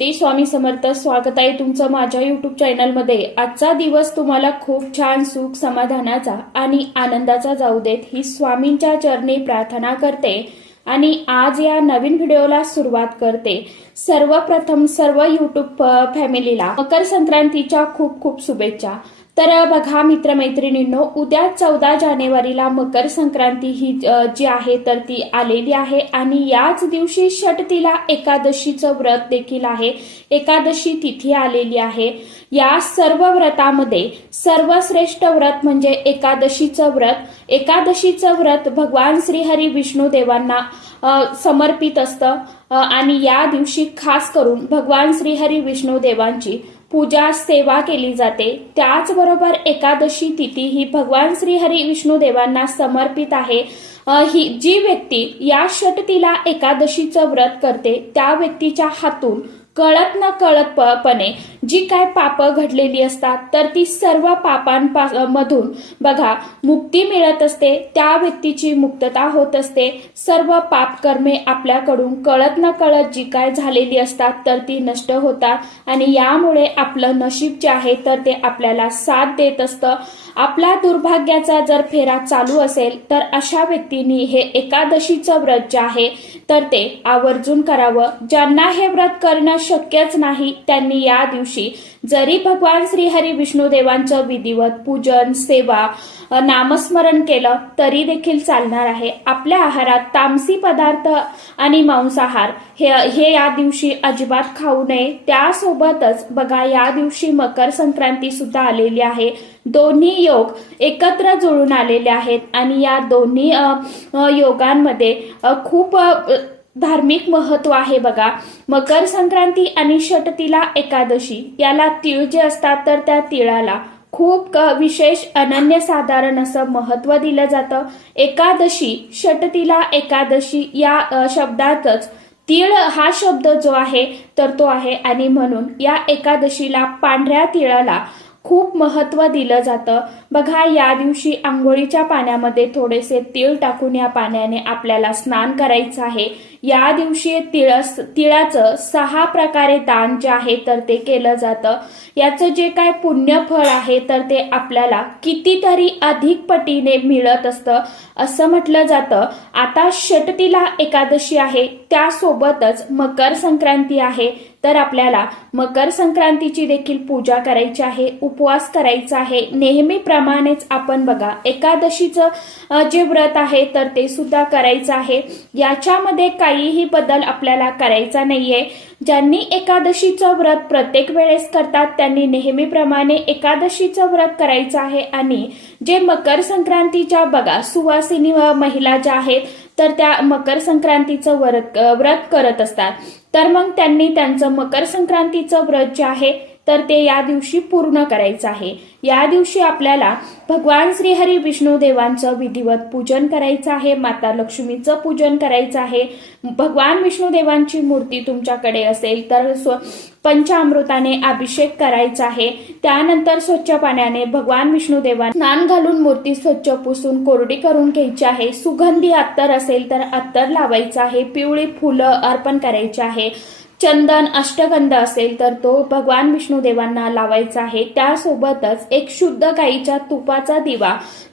श्री स्वामी समर्थ. स्वागत आहे तुमचं माझ्या युट्यूब चॅनलमध्ये. आजचा दिवस तुम्हाला खूप छान सुख समाधानाचा आणि आनंदाचा जाऊ देत ही स्वामींच्या चरणी प्रार्थना करते आणि आज या नवीन व्हिडिओला सुरुवात करते. सर्वप्रथम सर्व युट्यूब फॅमिलीला मकर संक्रांतीच्या खूप खूप शुभेच्छा. तर बघा मित्रमैत्रिणींनो, उद्या 14 जानेवारीला मकर संक्रांती ही जी आहे तर ती आलेली आहे आणि याच दिवशी षटतिला एकादशीचं व्रत देखील आहे. एकादशी तिथी आलेली आहे. या सर्व व्रतामध्ये सर्वश्रेष्ठ व्रत म्हणजे एकादशीचं व्रत. एकादशीचं व्रत भगवान श्रीहरी विष्णू देवांना समर्पित असतं आणि या दिवशी खास करून भगवान श्रीहरी विष्णू देवांची पूजा सेवा केली जाते. त्याचबरोबर एकादशी तिथी ही भगवान श्रीहरी विष्णू देवांना समर्पित आहे. ही जी व्यक्ती या षटतिला एकादशीचं व्रत करते त्या व्यक्तीच्या हातून कळत न कळतपणे जी काय पाप घडलेली असतात तर ती सर्व पापांमधून बघा मुक्ती मिळत असते. त्या व्यक्तीची मुक्तता होत असते. सर्व पाप कर्मे आपल्याकडून कळत न कळत जी काय झालेली असतात तर ती नष्ट होतात आणि यामुळे आपलं नशीब जे आहे तर ते आपल्याला साथ देत असतं. आपला दुर्भाग्याचा जर फेरा चालू असेल तर अशा व्यक्तींनी हे एकादशीचं व्रत जे आहे तर ते आवर्जून करावं. ज्यांना हे व्रत करणं शक्यच नाही त्यांनी या दिवशी जरी भगवान श्रीहरी विष्णू देवांचं विधिवत पूजन सेवा नामस्मरण केलं तरी देखील चालणार आहे. आपल्या आहारात तामसी पदार्थ आणि मांसाहार हे या दिवशी अजिबात खाऊ नये. त्यासोबतच बघा या दिवशी मकर संक्रांती सुद्धा आलेली आहे. दोन्ही योग एकत्र जुळून आलेले आहेत आणि या दोन्ही योगांमध्ये खूप धार्मिक महत्व आहे. बघा मकर संक्रांती आणि षटतिला एकादशी याला तीळ जे असतात तर त्या तिळाला खूप विशेष अनन्यसाधारण असं महत्व दिलं जातं. एकादशी षटतिला एकादशी या शब्दातच तीळ हा शब्द जो आहे तर तो आहे आणि म्हणून या एकादशीला पांढऱ्या तिळाला खूप महत्व दिलं जातं. बघा या दिवशी आंघोळीच्या पाण्यामध्ये थोडेसे तीळ टाकून या पाण्याने आपल्याला स्नान करायचं आहे. या दिवशी तिळाचं 6 प्रकारे दान जे आहे तर ते केलं जातं. याचं जे काय पुण्यफळ आहे तर ते आपल्याला कितीतरी अधिक पटीने मिळत असतं असं म्हटलं जातं. आता षटतिला एकादशी आहे त्यासोबतच मकर संक्रांती आहे तर आपल्याला मकर संक्रांतीची देखील पूजा करायची आहे, उपवास करायचा आहे. नेहमीप्रमाणेच आपण बघा एकादशीचं जे व्रत आहे तर ते सुद्धा करायचं आहे. याच्यामध्ये काहीही बदल आपल्याला करायचा नाहीये. ज्यांनी एकादशीचं व्रत प्रत्येक वेळेस करतात त्यांनी नेहमीप्रमाणे एकादशीचं व्रत करायचं आहे आणि जे मकर संक्रांतीच्या बघा सुवासिनी महिला ज्या आहेत तर त्या मकर संक्रांतीचं व्रत करत असतात तर मग त्यांनी त्यांचं मकर संक्रांतीचं व्रत जे आहे तर ते या दिवशी पूर्ण करायचं आहे. या दिवशी आपल्याला भगवान श्रीहरी विष्णू देवांचं विधिवत पूजन करायचं आहे. माता लक्ष्मीचं पूजन करायचं आहे. भगवान विष्णू देवांची मूर्ती तुमच्याकडे असेल तर पंचामृताने अभिषेक करायचा आहे. त्यानंतर स्वच्छ पाण्याने भगवान विष्णू देवांना स्नान घालून मूर्ती स्वच्छ पुसून कोरडी करून घ्यायची आहे. सुगंधी अत्तर असेल तर अत्तर लावायचं आहे. पिवळी फुलं अर्पण करायची आहे. चंदन अष्टगंध असेल तर तो भगवान विष्णू देवांना लावायचा आहे. त्यासोबतच एक शुद्ध गाईच्या तुपाचा दिवा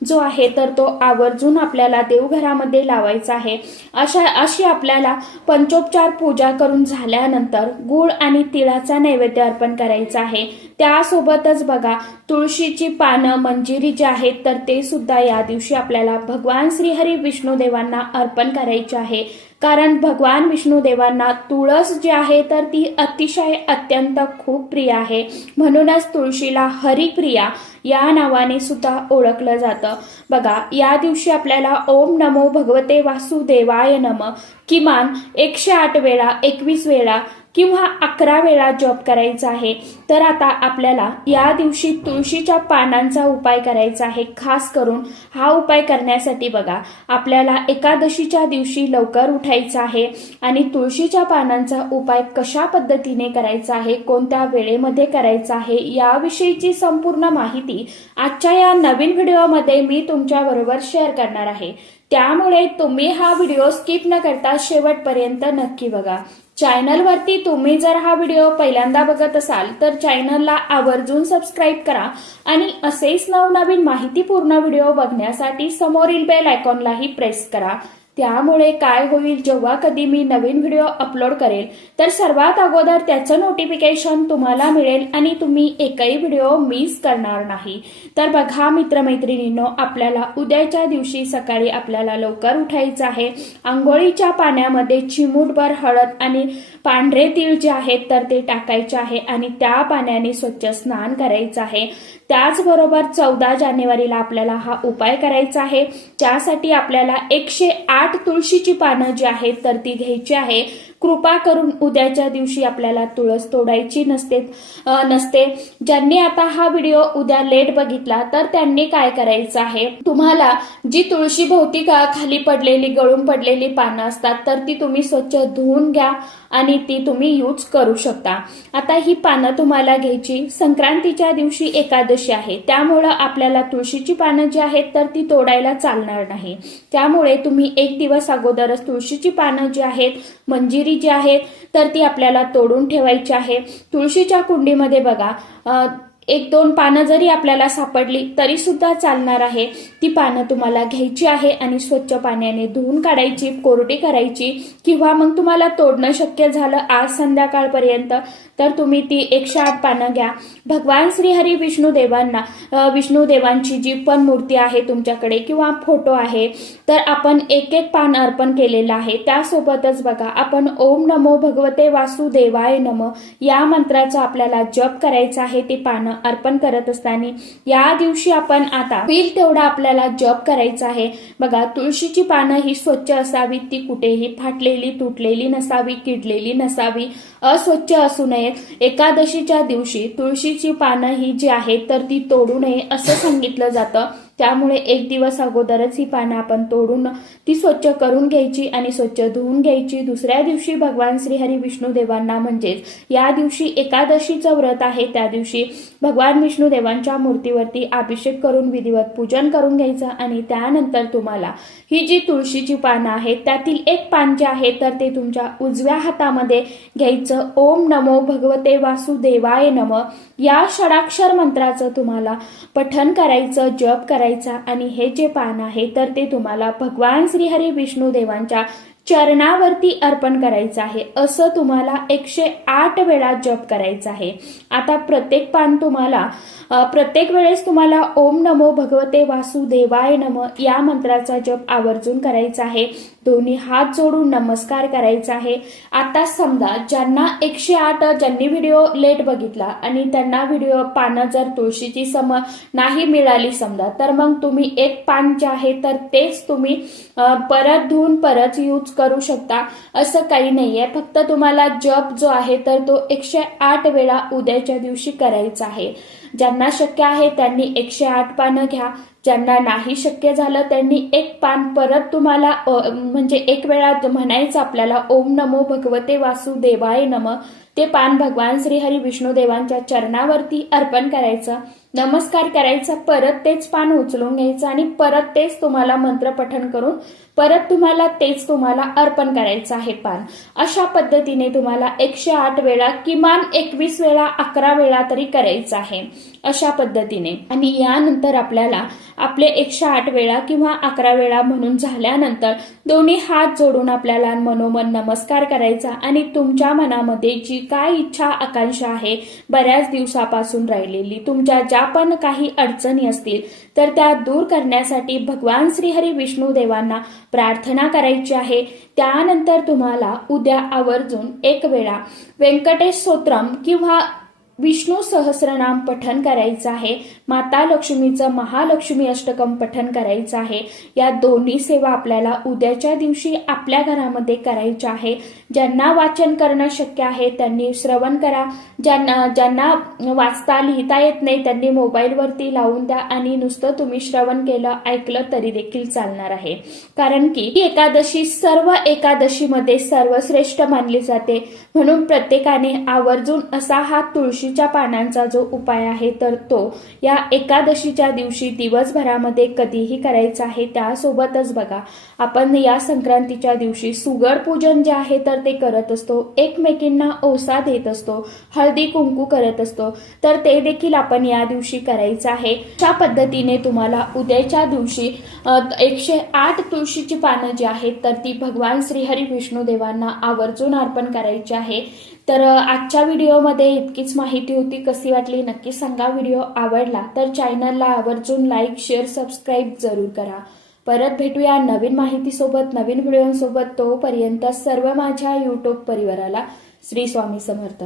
जो आहे तर तो आवर्जून आपल्याला देवघरामध्ये लावायचा आहे. अशी आपल्याला पंचोपचार पूजा करून झाल्यानंतर गुळ आणि तिळाचा नैवेद्य अर्पण करायचा आहे. त्यासोबतच बघा तुळशीची पानं मंजिरी जी आहेत तर ते सुद्धा या दिवशी आपल्याला भगवान श्रीहरी विष्णू देवांना अर्पण करायचे आहे. कारण भगवान विष्णू देवांना तुळस जी आहे तर ती अतिशय अत्यंत खूप प्रिय आहे. म्हणूनच तुळशीला हरिप्रिया या नावाने सुद्धा ओळखलं जातं. बघा या दिवशी आपल्याला ओम नमो भगवते वासुदेवाय नमः किमान 108 वेळा 21 वेळा किंवा 11 वेळा जप करायचा आहे. तर आता आपल्याला या दिवशी तुळशीच्या पानांचा उपाय करायचा आहे. खास करून हा उपाय करण्यासाठी बघा आपल्याला एकादशीच्या दिवशी लवकर उठायचं आहे आणि तुळशीच्या पानांचा उपाय कशा पद्धतीने करायचा आहे, कोणत्या वेळेमध्ये करायचा आहे याविषयीची संपूर्ण माहिती आजच्या या नवीन व्हिडिओमध्ये मी तुमच्या बरोबर शेअर करणार आहे. त्यामुळे तुम्ही हा व्हिडिओ स्किप न करता शेवटपर्यंत नक्की बघा. चॅनलवरती तुम्ही जर हा व्हिडिओ पहिल्यांदा बघत असाल तर चॅनलला आवर्जून सबस्क्राईब करा आणि असेच नवनवीन माहितीपूर्ण व्हिडिओ बघण्यासाठी समोरील बेल आयकॉनलाही प्रेस करा। त्यामुळे काय होईल, जेव्हा कधी मी नवीन व्हिडिओ अपलोड करेल तर सर्वात अगोदर त्याचं नोटिफिकेशन तुम्हाला मिळेल आणि तुम्ही एकही व्हिडिओ मिस करणार नाही। तर बघा मित्रमैत्रिणींनो, आपल्याला उद्याच्या दिवशी सकाळी आपल्याला लवकर उठायचं आहे। आंघोळीच्या पाण्यामध्ये चिमूटभर हळद आणि पांढरे तीळ जे आहेत तर ते टाकायचे आहे आणि त्या पाण्याने स्वच्छ स्नान करायचं आहे। त्याचबरोबर 14 जानेवारीला आपल्याला हा उपाय करायचा आहे। त्यासाठी आपल्याला 108 तुळशीची पानं जी आहेत तर ती घ्यायची आहे। कृपा करून उद्याच्या दिवशी आपल्याला तुळस तोडायची नसते। ज्यांनी आता हा व्हिडिओ उद्या लेट बघितला तर त्यांनी काय करायचं आहे, तुम्हाला जी तुळशी भोवती खाली पडलेली गळून पडलेली पानं असतात तर ती तुम्ही स्वच्छ धुवून घ्या आणि ती तुम्ही यूज करू शकता। आता ही पानं तुम्हाला घ्यायची, संक्रांतीच्या दिवशी एकादशी आहे त्यामुळे आपल्याला तुळशीची पानं जी आहेत तर ती तोडायला चालणार नाही। त्यामुळे तुम्ही एक दिवस अगोदरच तुळशीची पानं जी आहेत, मंजिरी जी आहे तर ती आपल्याला तोडून ठेवायची आहे। तुळशीच्या कुंडीमध्ये बघा 1-2 पानं जरी आपल्याला सापडली तरी सुद्धा चालणार आहे। ती पानं तुम्हाला घ्यायची आहे आणि स्वच्छ पाण्याने धुवून काढायची, कोरडी करायची, किंवा मग तुम्हाला तोडणं शक्य झालं आज संध्याकाळपर्यंत तर तुम्ही ती 108 पानं घ्या। भगवान श्रीहरी विष्णुदेवांची जी पण मूर्ती आहे तुमच्याकडे किंवा फोटो आहे तर आपण एक पान अर्पण केलेलं आहे। त्यासोबतच बघा आपण ओम नमो भगवते वासुदेवाय नमः या मंत्राचा आपल्याला जप करायचा आहे। ती पानं अर्पण करत असताना या दिवशी आपण आता होईल तेवढा आपल्याला जप करायचा आहे। बघा तुळशीची पानं ही स्वच्छ असावी, ती कुठेही फाटलेली तुटलेली नसावी, किडलेली नसावी, अस्वच्छ असू नये। एकादशीच्या दिवशी तुळशीची पानं ही जी आहेत तर ती तोडू नये असं सांगितलं जातं। त्यामुळे एक दिवस अगोदरच ही पानं आपण तोडून ती स्वच्छ करून घ्यायची आणि स्वच्छ धुवून घ्यायची। दुसऱ्या दिवशी भगवान श्रीहरी विष्णुदेवांना म्हणजेच या दिवशी एकादशीचं व्रत आहे त्या दिवशी भगवान विष्णुदेवांच्या मूर्तीवरती अभिषेक करून विधिवत पूजन करून घ्यायचं आणि त्यानंतर तुम्हाला ही जी तुळशीची पानं आहेत त्यातील एक पान जे आहे तर ते तुमच्या उजव्या हातामध्ये घ्यायचं। ओम नमो भगवते वासुदेवाय नमः या षडाक्षर मंत्राचं तुम्हाला पठण करायचं, जप करायचा आणि हे जे पान आहे तर ते तुम्हाला भगवान श्रीहरी विष्णुदेवांच्या चरणावरती अर्पण करायचं आहे। असं तुम्हाला 108 वेळा जप करायचा आहे। आता प्रत्येक वेळेस तुम्हाला ओम नमो भगवते वासुदेवाय नमः या मंत्राचा जप आवर्जून करायचा आहे। दोन्ही हात जोडून नमस्कार करायचा आहे। आता समजा ज्यांना 108 ज्यांनी व्हिडिओ लेट बघितला आणि त्यांना व्हिडिओ पानं जर तुळशीची नाही मिळाली समजा तर मग तुम्ही एक पान जे आहे तर तेच तुम्ही परत धुवून परत यूज करू शकता, असं काही नाहीये। फक्त तुम्हाला जप जो आहे तर तो 108 वेळा उद्याच्या दिवशी करायचा आहे। ज्यांना शक्य आहे त्यांनी 108 पानं घ्या, ज्यांना नाही शक्य झालं त्यांनी एक पान परत तुम्हाला म्हणजे एक वेळा म्हणायचं आपल्याला ओम नमो भगवते वासुदेवाय नमः। ते पान भगवान श्रीहरी विष्णुदेवांच्या चरणावरती अर्पण करायचं, नमस्कार करायचा, परत तेच पान उचलून घ्यायचं आणि परत तेच तुम्हाला मंत्र पठण करून परत तुम्हाला अर्पण करायचं आहे पान। अशा पद्धतीने तुम्हाला 108 वेळा किमान 21 वेळा 11 वेळा तरी करायचं आहे अशा पद्धतीने। आणि यानंतर आपल्याला आपले 108 वेळा किंवा 11 वेळा म्हणून झाल्यानंतर दोन्ही हात जोडून आपल्याला मनोमन नमस्कार करायचा आणि तुमच्या मनामध्ये जी काय इच्छा आकांक्षा आहे बऱ्याच दिवसापासून राहिलेली, तुमच्या ज्या पण काही अडचणी असतील तर त्या दूर करण्यासाठी भगवान श्रीहरी विष्णुदेवांना प्रार्थना करायची आहे। त्यानंतर तुम्हाला उद्या आवर्जून एक वेळा व्यंकटेश स्तोत्रम किंवा विष्णू सहस्रनाम पठण करायचं आहे। माता लक्ष्मीचं महालक्ष्मी अष्टकम पठण करायचं आहे। या दोन्ही सेवा आपल्याला उद्याच्या दिवशी आपल्या घरामध्ये करायच्या आहे। ज्यांना वाचन करणं शक्य आहे त्यांनी श्रवण करा, ज्यांना वाचता लिहिता येत नाही त्यांनी मोबाईलवरती लावून द्या आणि नुसतं तुम्ही श्रवण केलं ऐकलं तरी देखील चालणार आहे। कारण की ही एकादशी सर्व एकादशीमध्ये सर्वश्रेष्ठ मानली जाते, म्हणून प्रत्येकाने आवर्जून असा हा तुळशी तुळशीच्या पानांचा जो उपाय आहे तर तो या एकादशीच्या दिवशी दिवसभरामध्ये कधीही करायचा आहे। त्यासोबतच बघा, आपण या संक्रांतीच्या दिवशी सुगड पूजन जे आहे तर ते करत असतो, एकमेकींना ओसा देत असतो, हळदी कुंकू करत असतो, तर ते देखील आपण या दिवशी करायचं आहे। अशा पद्धतीने तुम्हाला उद्याच्या दिवशी 108 तुळशीची पानं जी आहेत तर ती भगवान श्रीहरी विष्णू देवांना आवर्जून अर्पण करायची आहे। तर आजच्या व्हिडिओमध्ये इतकीच माहिती होती। कशी वाटली नक्की सांगा। व्हिडिओ आवडला तर चॅनलला आवर्जून लाईक, शेअर, सबस्क्राईब जरूर करा। परत भेटूया नवीन माहितीसोबत, नवीन व्हिडिओसोबत। तोपर्यंत सर्व माझ्या यूट्यूब परिवाराला श्री स्वामी समर्थ।